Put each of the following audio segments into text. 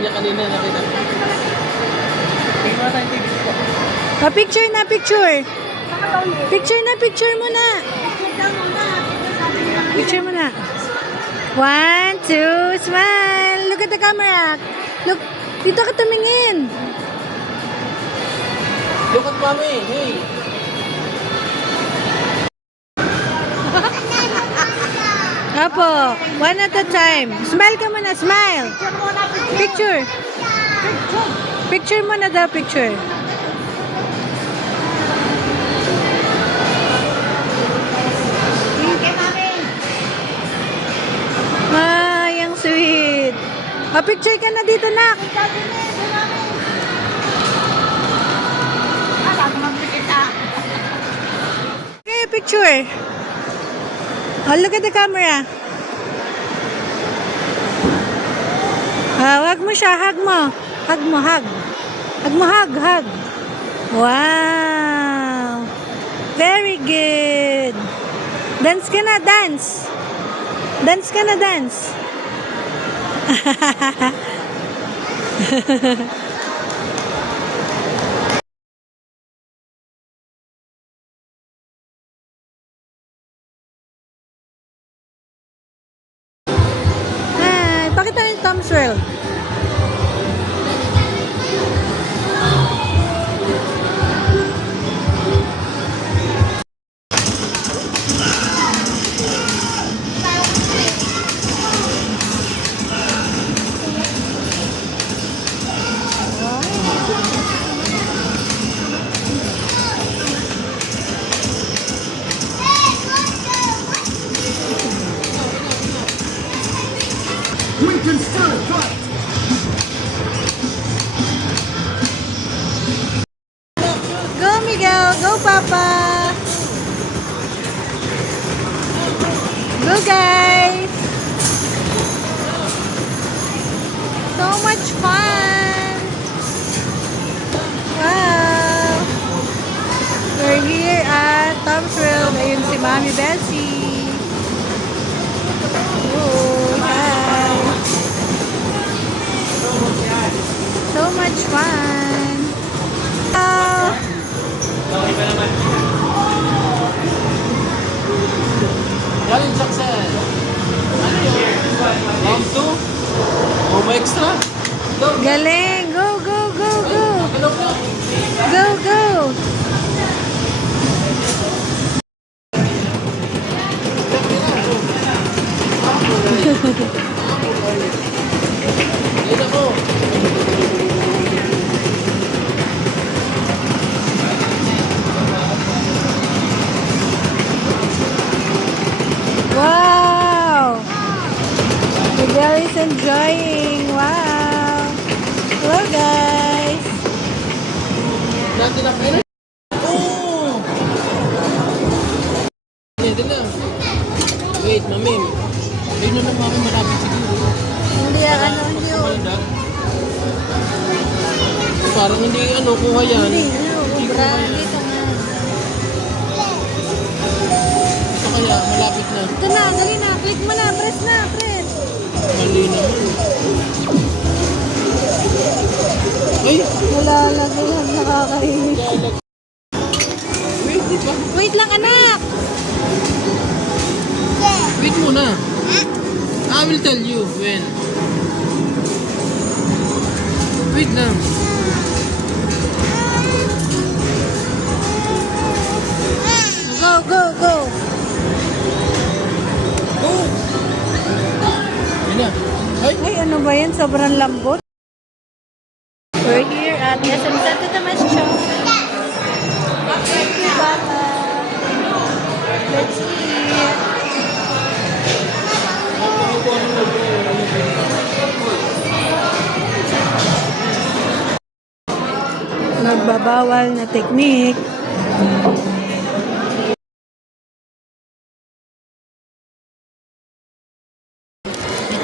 niya kanina, nakita ko. Tingnan natin TV ko. Picture na, picture. Picture na, picture mo na. Picture mo na. 1, 2, smile. Look at the camera. Look, dito ka tumingin. Look at mommy, hey. Apo, one at a time. Smile ka muna, smile. Picture. Picture mo na daw, picture. Ay, ang sweet. Picture ka na dito, nak. Okay, picture. Oh, look at the camera. Hug mo siya, hug mo. Hug mo, hug. Hug mo, hug, hug. Wow. Very good. Dance ka na, dance. Dance ka na, dance. Hi, pakita niyo yung Tom's World. We can still fight! Go, Miguel. Go, Papa. Go, guys. So much fun. Wow. We're here at Tom's World. Ayun si Mami Bessie. Oh, hi. So much fun. Oh. Galing success. Ano yun? Round 2? Mo extra? Go. Galing. Go, go, go, go. Hello po. Go, go. Ayun ako. Wow. Miguel is enjoying. Wow. Hello, guys. Natin na pera. Oh! Hindi na. Wait, mami. Ayun na lang mami, malapit siguro. Hindi, ano, hindi. Kumaldag. Parang hindi kuha yan. Hindi, ubra. Dito nga. Ito kaya, malapit na. Ito na, dali na. Click mo na. Press na, press. Mali naman. Ay! Nalalagay ang nakakainis. Wait, di ba? Wait lang, anak. Wait muna. I will tell you when. Wait lang. Go, go, go. Go! Yan na. Ay! Ay, ano ba yan? Sobrang lambot. We're here at SM Santo Tomas Show. Thank you, Bata. Let's eat. Nagbabawal na teknik.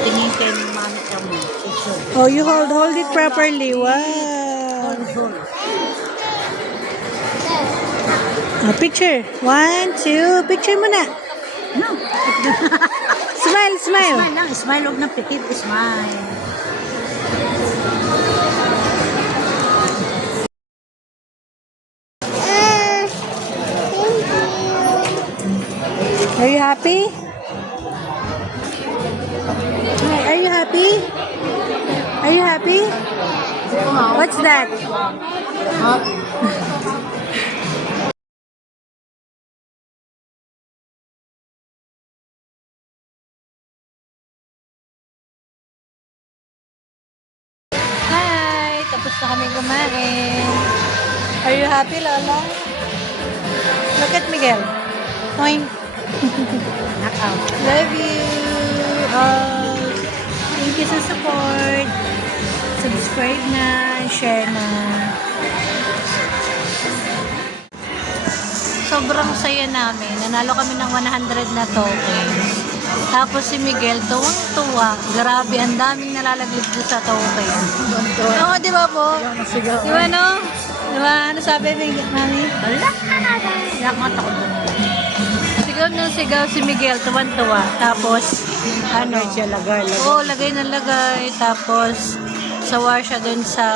Tingin kay mami ka mo. Oh, you hold it properly. Wow. Picture. 1, 2. Picture mo na. No. Smile, smile. Smile lang. Smile. Huwag na pikit. Smile. happy? Are you happy? Are you happy? What's that? Hi! Tapos na kami kumain. Are you happy, Lola? Look at Miguel. Point. Knockout. Love you. Thank you sa support. Subscribe na, share na. Sobrang saya namin. Nanalo kami ng 100 na tokens. Tapos si Miguel, tuwang-tuwa. Grabe, ang daming nalalaglag doon sa tokens. Oo, di ba po? Di ba, no? Di ba? Ano sabi, Mami? Wala ka na. Yakot ako doon. Sigaw ng sigaw si Miguel, tuwan-tuwa. Tapos, ano? Siya lagay. Oo, lagay na lagay. Tapos, sawa siya dun sa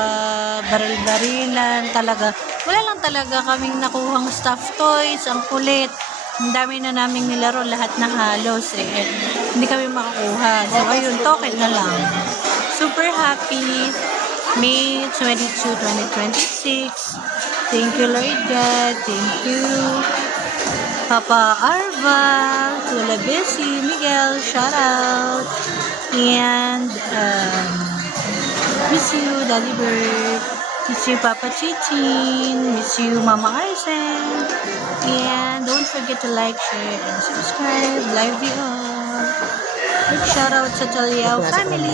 baril-barilan. Talaga, wala lang talaga kaming nakuhang stuffed toys. Ang kulit. Ang dami na naming nilaro. Lahat na halos. Hindi kami makakuha. So, ayun, token na lang. Super happy. May 22, 2026. Thank you, Lord God. Thank you. Papa Arva, Tula Bessie, Miguel, shout out. And, miss you, Daddy Bird. Miss you, Papa Chichin. Miss you, Mama Arsen. And don't forget to like, share, and subscribe. Live you all. Big shout out sa Talyao family.